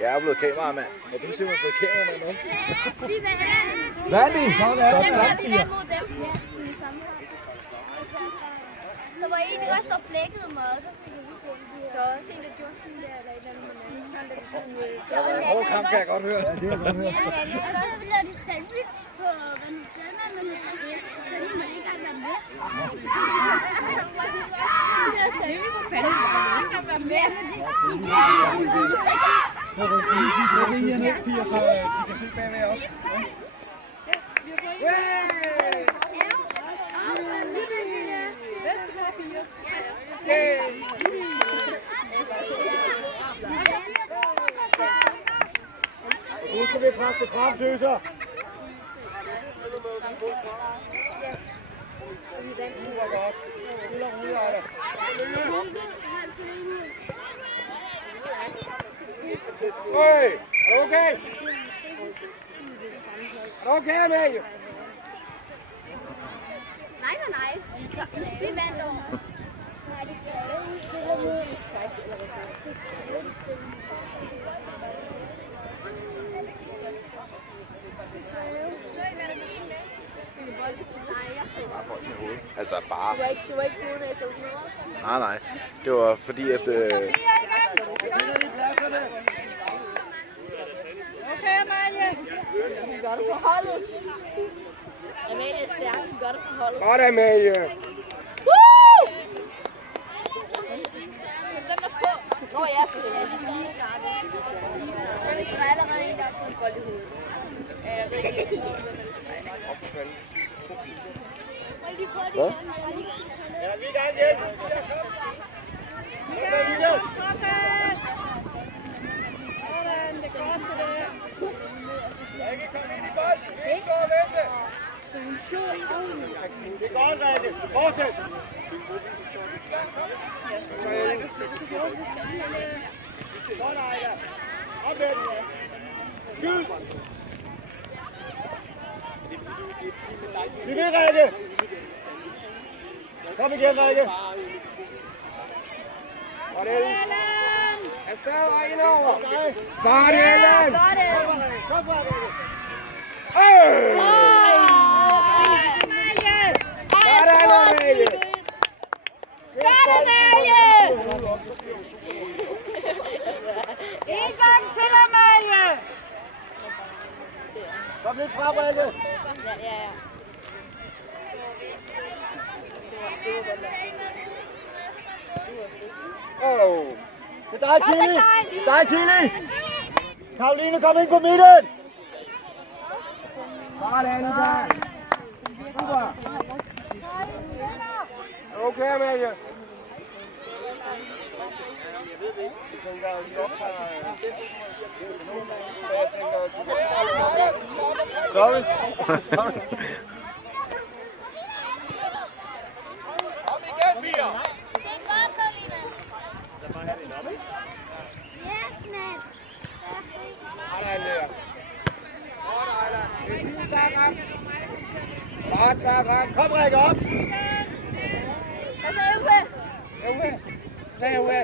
Jeg er blevet kameramand. Ja, du er simpelthen blevet kameramand nu. Hvad er det? Dem her, vi vandt mod dem. Der var en, der stod flækket mig, og så fik jeg lige gået. Der var også en, der gjorde sådan der, eller et eller andet, men sådan der, Det var en hård kamp, kan jeg godt høre. Ja, det kan jeg godt høre. og så lavede de sandwich på Venezuela, men så ville man ikke engang være med. Hvor fanden var det ikke engang være med, men det Så er det I ned, piger, så de kan se bagved os. Nu skal vi presse det frem, tøser. Hey, er du okay? Er du okay, Amalie? Nej. Vi vandt over. Altså bare. Du var ikke gode, da jeg så sådan noget? Nej. Det var fordi, at... Okay, Amalie. Hun gør det på holdet. Amalie er stærk, hun gør det på holdet. Godt, Amalie. Woo! Den er på. Nå ja, for det er lige snart. Der er allerede en, der har fået en bold i hovedet. Jeg ved ikke, Hvad? Ja, vi er i gang igen. Jeg kan komme ind i bolden. Vi står og vente. Det er godt, Rikke. Fortsæt. Godt, Ejda. Op med den. Skyd. Vi vil, Rikke. Kom igen, Rikke. Godt, Ellen. Afsted og indover. Godt, Ellen. Kom fra, Rikke. En gang til, Amalie! Kom lidt fra, Rikke. Ja. Det er dig, Chili. Det er dig, Chili. Karoline, kom ind på midten. Sådan der. Super. Okay, Amalie. Jeg tænker, at vi optager... Sorry. Kom igen, piger. Det er godt, Karolina. Yes, man. Sådan der. Godt, Ejda. Det er fint, tak ham. Godt, tak ham. Kom, Rikke, op. Hvad så, Euge? Euge. Tag Euge.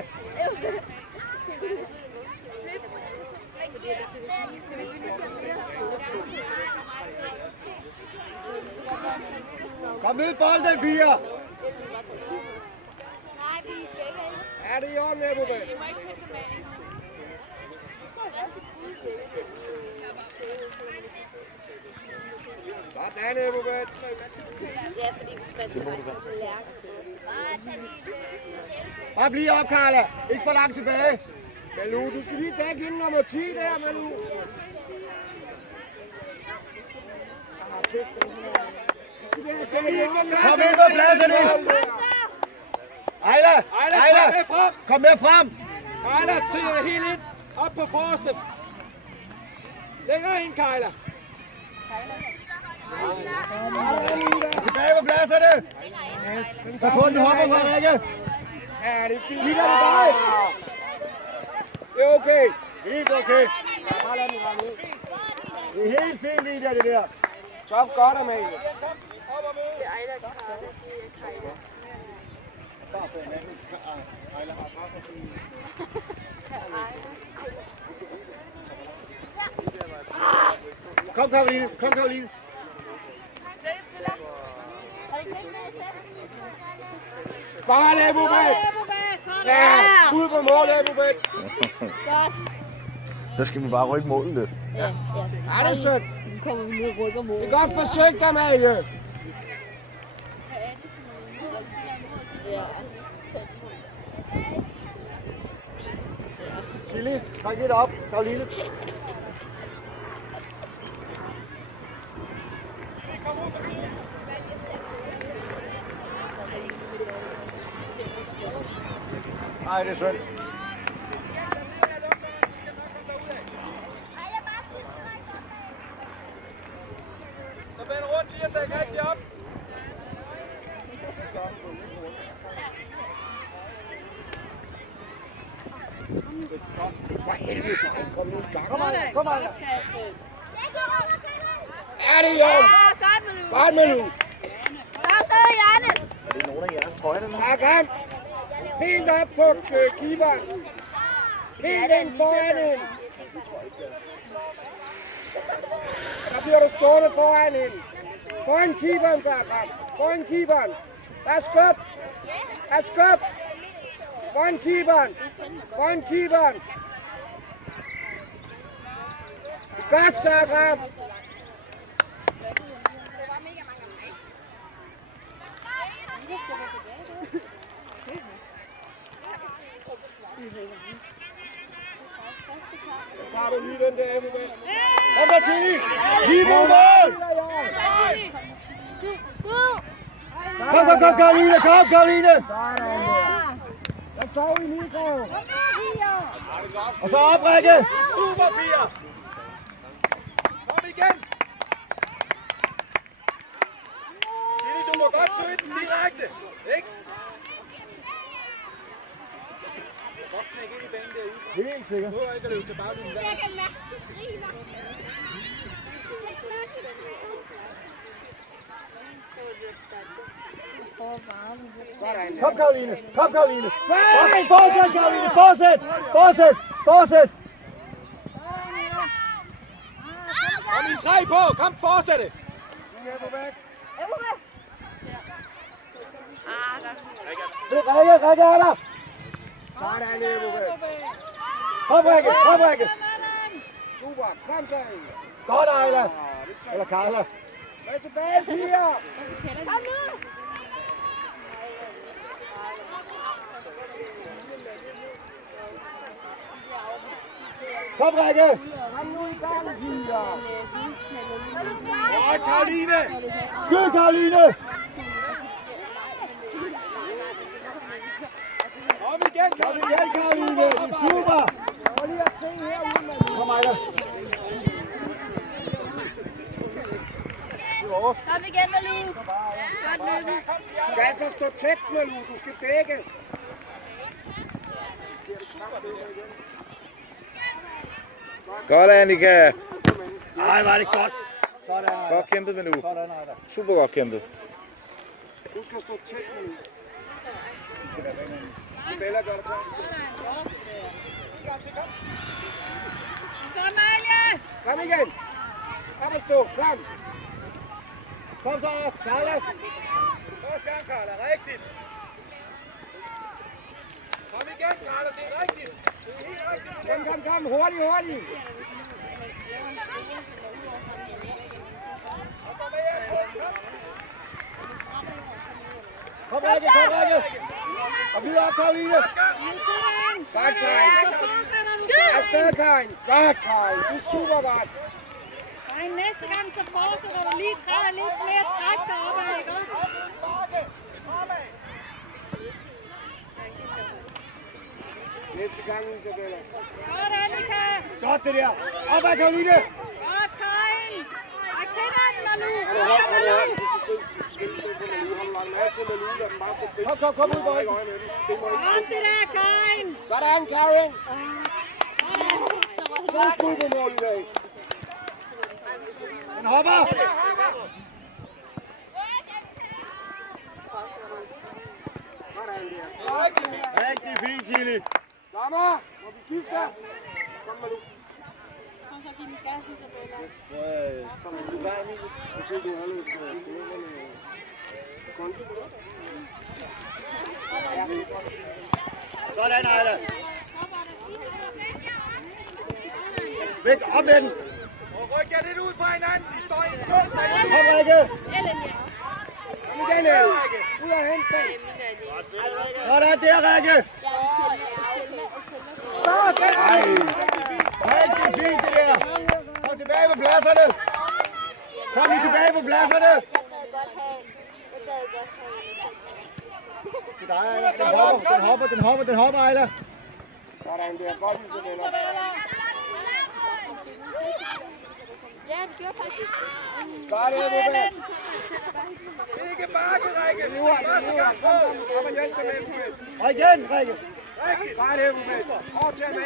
Kom ned, bolden, piger. Nej, vi tjekker ikke. Er det i orden, Ebube? Sådan, Ebube. Ja, fordi vi skal til lærke. Bare bliv op, Carla. Ikke for langt tilbage. Malou, du skal lige tage hende nummer 10 der, Malou. Kom ind på pladserne. Ejla, Ejla, kom med frem. Kejler til helt ind. Op på forreste. Længere ind, Kejler. Tilbage på pladserne. Så på den hopper fra, Rikke. Ja, det er fint. Kigger det dig? Det er okay. Helt okay. Bare lad den ramme ud. Det er helt fint, Ida, det der. Top godt, Amalie. Det er Ejla, der har det. Det er Kajla. Kom, Karoline. Kom, Karoline. Bare lad Bubet. Ja, ud på mål, Bubet. Godt. Så skal vi bare rykke målet lidt. Ja, ja. Ja, det er sødt. Nu kommer vi ned og rykker mål. Det er godt forsøgt, Amalie. Ja. Chili, træk lidt op. Karoline. Nej, det er synd. Så vend rundt lige og dæk rigtig op. For helvede, kom nu i gang. Kom, Ejla. Kom, Ejla. Er det Jon? Godt med nu. Så er det Janne. Det er nogle af jeres trøjer, der Tak ham. Helt op på keeperen. Helt ind foran hende. Der bliver du stående foran hende. Foran keeperen, Sakram. Foran keeperen. Der er skub. Der er skub. Foran keeperen. Foran keeperen. Godt, Sakram. Så tager du lige den der, Emil. Kom så, Chili. Lige mod mål. Kom, Karoline. Kom, Karoline. Så sov I Nico. Og så oprikke. Super, Pia. Kom igen. Chili, du må godt søge den direkte. Ikke? Godt knække ind i banen derude. Helt sikkert. Nu er ikke at løbe til baglinjen hver. Kom, Karoline. Kom, Karoline. Fortsæt, Karoline. Fortsæt. Fortsæt. Fortsæt. Kom i 3 på. Kom, fortsæt det. Rikke er der. Sådan, Emil. Kom, Rikke. Kom, Rikke. Super. Kom så, Emil. Godt, Ejla. Eller Karla. Vær tilbage, Pia. Kom nu. Kom, Rikke. Kom nu i gang, Pia. Godt, Karoline. Skyd, Karoline. Kom igen, Kom Karoline. igen, Karoline. Det er super. Prøv lige at se herude, mand. Kom, Ejla. Kom igen, Malou. Godt løbet. Du skal altså stå tæt, Malou. Du skal dække. Godt, Annika. Ej, var det godt. Sådan, Ejla. Godt kæmpet, Manu. Sådan, Ejla. Super godt kæmpet. Du skal stå tæt, Malou. Bella gør det klar. Så Amalie. Kom igen. Kom og stå. Kom. Kom så, Karla. Første gang, Karla. Rigtigt. Kom igen, Karla. Det er rigtigt. Det er helt rigtigt. Kom. Hurtigt. Og så med jer. Kom. Kom, Rikke. Og videre, Karoline. Første gang. Godt, Karin. Afsted, Karin. Godt, Karin. Du er super godt. Ej, næste gang så fortsætter du lige træder lidt mere træk deroppe, ikke også? Næste gang, Isabella. Godt, Annika. Godt det der. Op ad Karoline. Godt, Karin. Ræk til den, Malou. Malou. Kom ud, bold. Kom det der, Karin! Sådan, Karin. 2 skud på mål i dag. Den hopper. Rigtig fint, Chili. Lammer, må vi skifte? Kom med du. Kom så, giv den gas, så Bella. Du ser, du har lidt konto på det. Sådan, Ejla. Væk, op med den. Og ryk jer lidt ud fra hinanden. I står i en Kom, Rikke. Ellen, ja. Kom igen, Elle. Ud og hente den. Sådan der, Rikke. Ja, og Selma. Rigtig fint, det der. Kom tilbage på pladserne. Kom lige tilbage på pladserne. Jeg gad godt have. Det er dig, Ejla. Den hopper, Ejla. Sådan der, godt Isabella. Ja, det gør faktisk. Gør det, Rubén. Ikke bakke, Rikke. Første gang på. Kom og hjælp med den. Og igen, Rikke. Gør det, Rubén. Overtag med.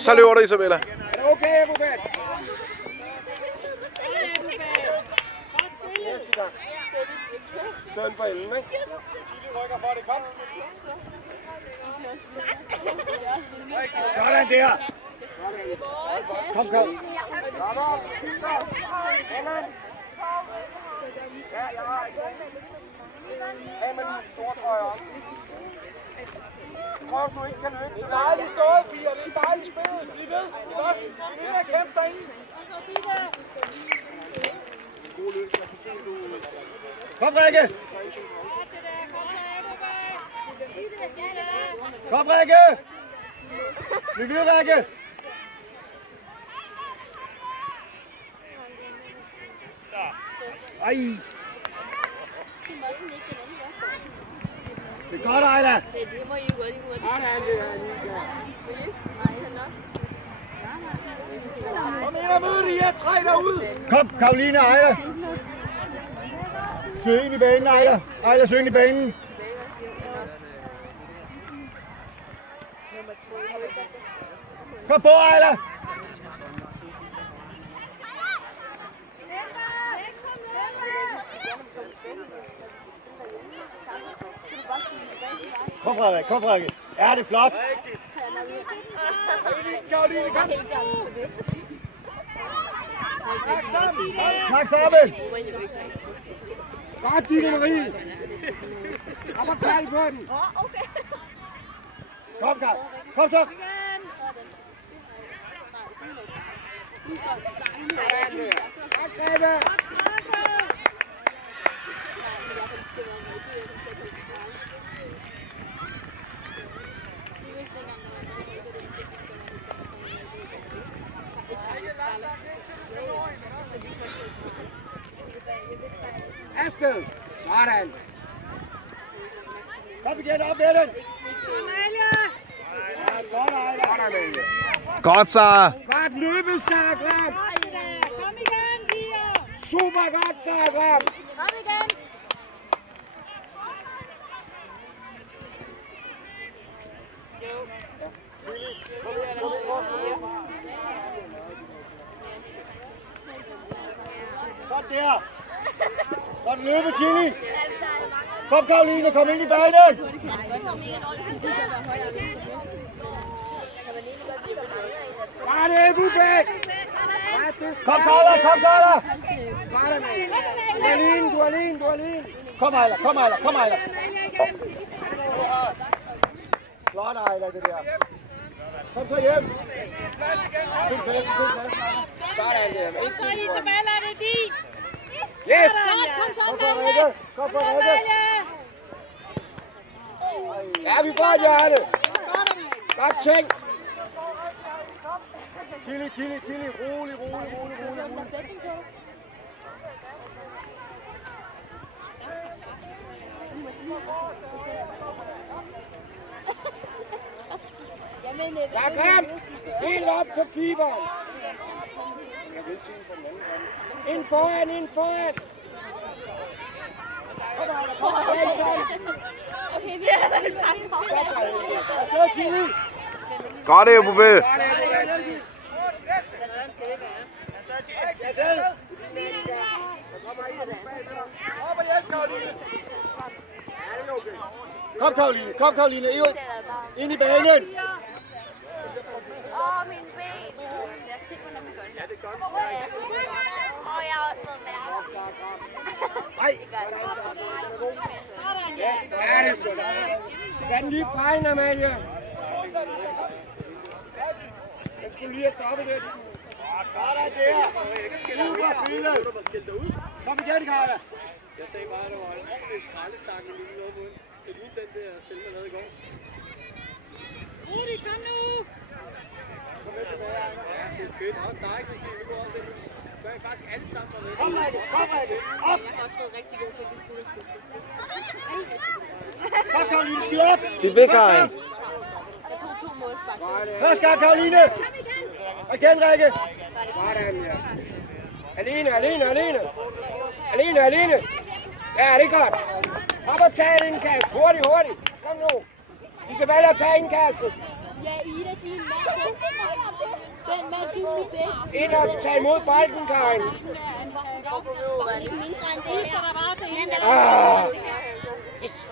Så løber du, Isabella. Er det okay, Rubén? Næste gang. Støn for Ellen, ikke? Rykker for det, kom. Sådan der. Kom. Lammer. Ja, jeg har ikke. Af med dine store trøjer op. Prøv, du ikke kan løbe. Det er dejligt stået, piger. Det er dejligt spillet. Bliv ved. Ikke også? Bliv ved at kæmpe derinde. Kom, Rikke. Kom, Rikke. Bliv ved, Rikke. Ej. Det er godt, Ejla. Det må I jo godt i hurtigt. Kom ind og mød de her tre derude. Kom, Karoline og Ejla. Søg ind i banen, Ejla. Ejla, søg ind i banen. Kom på, Ejla. Kom, Frederik. Ja, det er flot. Rigtigt. Karoline, kom. Snak sammen. Snak sammen. Godt, Dine Marie. Op og kald på den. Kom, Karl. Kom så. Godt, Greve. Afsted. Sådan. Kom igen, op med den. Amalie! Ja, godt, Ejla. Godt, Amalie. Godt, Sara. Godt løbet, Zagreb. Kom igen, piger! Super godt, Zagreb. Kom igen. Godt der. Godt løbe, Chili. Kom, Karoline, kom ind i banen. Var det, Rubén? Kom, Carla. Var det, med? Du er alene. Kom, Ejla. Flot, Ejla, det der. Kom så hjem. Fuld plads. Sådan der. Ikke Så tid på. Isabella, det er din! Yes. Kom for Rikke. Ja, vi får et hjerte. Godt tænkt. Chili. Rolig. Zagreb. Helt op på keeperen. Jeg vil sige for den anden. Ind foran. Tal sammen. Okay, vi er i gang. Godt, Ebbe. Op og hjælp, Karoline. Kom, Karoline. Kom, Karoline. Ind i banen. Min ben. Jeg ser, hvordan vi gør det. Ja, det gør det. Jeg har også fået mærke. Nej. Ja, det er sådan. Tag den lige fra hende, Amalie. Den skulle lige have stoppet det. Sådan der. Super, Bille. Kom igen, Karla. Jeg sagde bare, at der var en ordentlig skraldetakke lige noget på hende. Det er lige den der selv, der lavede i går. Rudi, kom nu! Ja, det er fedt. Også dig, Christine. Det går også ind. Så er I faktisk alle sammen dernede. Kom, Rikke. Kom, Rikke. Op. Jeg har også fået rigtig god til at skulderskifte. Kom, Karoline. Skyd op. Det er væk, Karin. Jeg tog 2 målspark. Første gang, Karoline. Og igen, Rikke. Sådan, ja. Alene. Ja, det er godt. Op og tag en kast. Hurtigt. Kom nu. Isabella, tag en kastet. Ja, Ida, din mand. Den mand, du skal dække. Ind og tag imod bolden, Karin. Ikke mindre end det her. Der var til hende. Yes.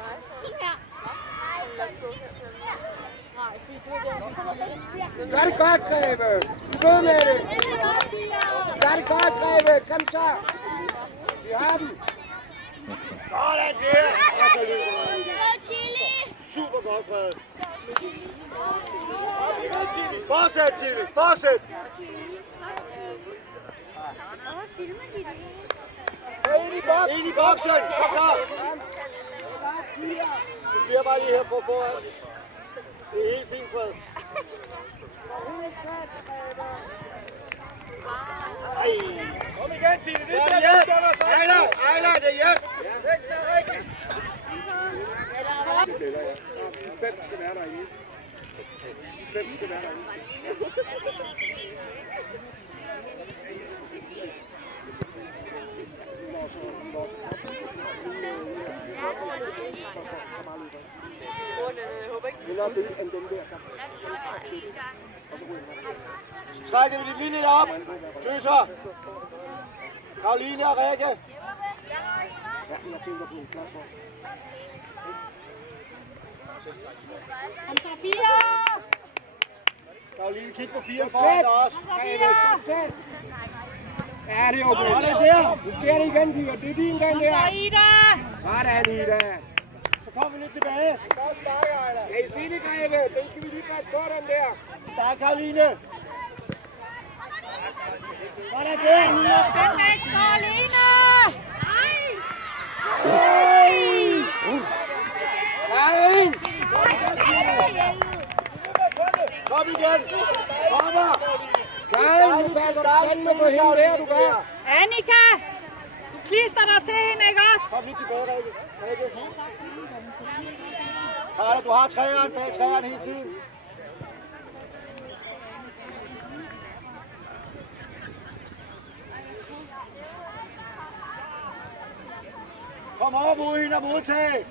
Gør det godt, Greve. Gå med det. Gør det godt, Greve. Kom så. Vi har dem. Sådan der. Chili. Super godt, Frede. Fortsæt, Chili. Fortsæt. Ind i boksen. Kom klar. Du bliver bare lige her på foran. Det er helt fint, Fred. Ej. Kom igen, Tine. Det Så er er det der, hjem. der så. Ejler, det er hjem. Væk med Rikke. 5 skal være derinde. 5 skal være derinde. Så trækker vi det lige lidt op. Tøser. Karoline og Rikke. Kom så, Pia! Karoline, kig på 4 foran dig også. Ja, det er okay. Sådan der. Nu sker det igen, Pia. Det er din gang Så, der. Ida! Sådan, Ida. Så kommer vi lidt tilbage. Kan I se det, Greve? Den skal vi lige passe på, den der. Der er Karoline. Sådan der. Den væk står alene! Karin! Kom igen. Kommer. Karin, du passer fandme på hende der, du gør. Annika! Du klister dig til hende, ikke også? Kom lige tilbage, Rikke. Karla, du har træeren bag træeren hele tiden. Kom over mod hende og modtag.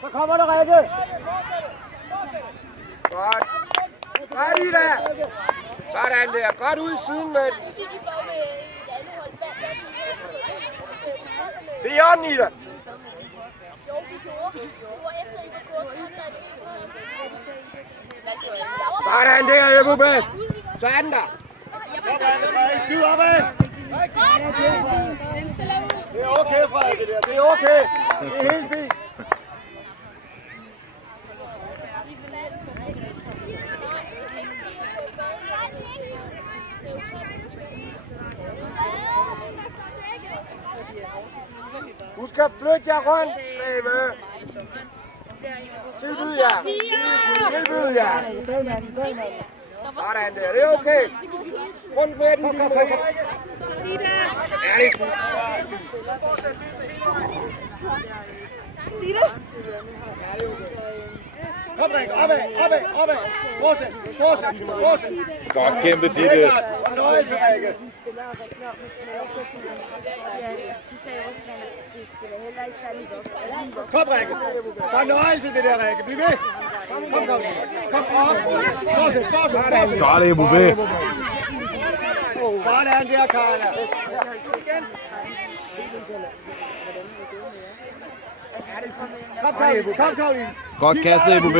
Så kommer der, Rikke. Godt. Godt, Ida. Sådan der. Godt ud i siden med den. Det er i orden, Ida. Sådan der, Ebbe. Sådan der. Skyd opad. Det er okay, Frederik, det der. Det er okay. Det er helt fint. Husk at flytte jer rundt, Greve. Tilbyd jer. Tilbyd jer. Sådan der. Det er okay. Rundt med den. Ja, det er fint. Ditte! Kom, Rikke. Opad, opad, opad. Fortsæt, fortsæt, fortsæt. Godt kæmpet, Ditte. Lækkert. Fornøjelse, Rikke. Så sagde vores træner, det spiller heller ikke særlig godt. Kom, Rikke. Fornøjelse, det der, Rikke. Bliv ved. Kom, kom. Kom op. Fortsæt, fortsæt, fortsæt. Godt, Ebo B. Sådan der, Karla. Kom, Karoline. Kom, Karoline. Godt kastet, Ebo B.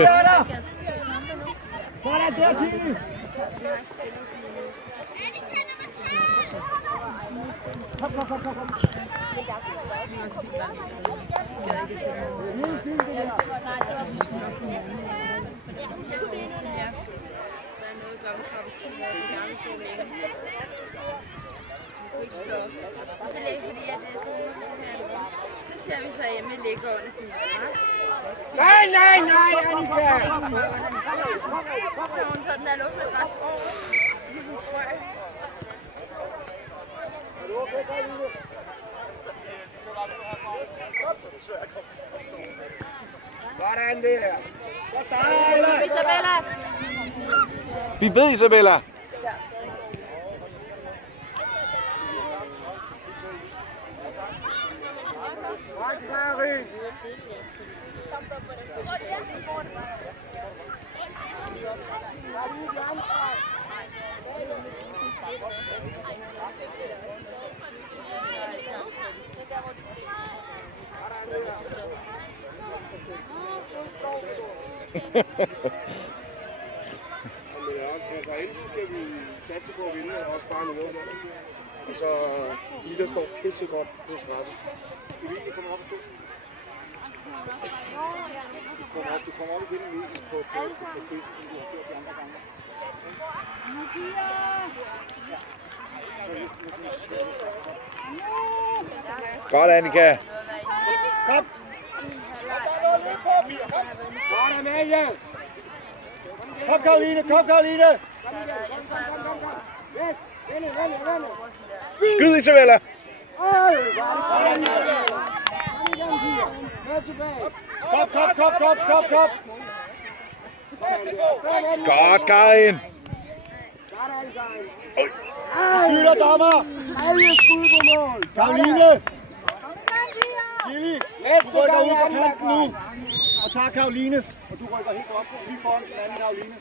Sådan der, Tine. Så lægge, fordi at det er sådan, så ser vi så hjemme ligge under sin madras. Nej, nej, nej, Annika! Så hun tager den der luftmadras over. Lige frøs. Sådan der. Isabella! Vi ved, Isabella. Karin. Altså enten skal vi satse på at vinde og spare noget. Altså, Ida står pisse godt på skrættet. Du vil ikke komme op og stå? Du kommer op igen på spidsen, som du har gjort de andre gange. Godt, Annika. Kom. Sådan, Amalie. Kom, Karoline. Kom, Karoline. Skyd, Isabella. Kom, kom, kom, kom, kom, kom. Godt, Karin. Bytter dommer. Alle skud på mål. Karoline. Lili, du rykker ud på kanten nu. Og tager Karoline. Og du rykker helt op lige foran den anden Karoline.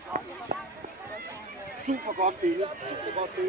Super godt billede. Super godt billede.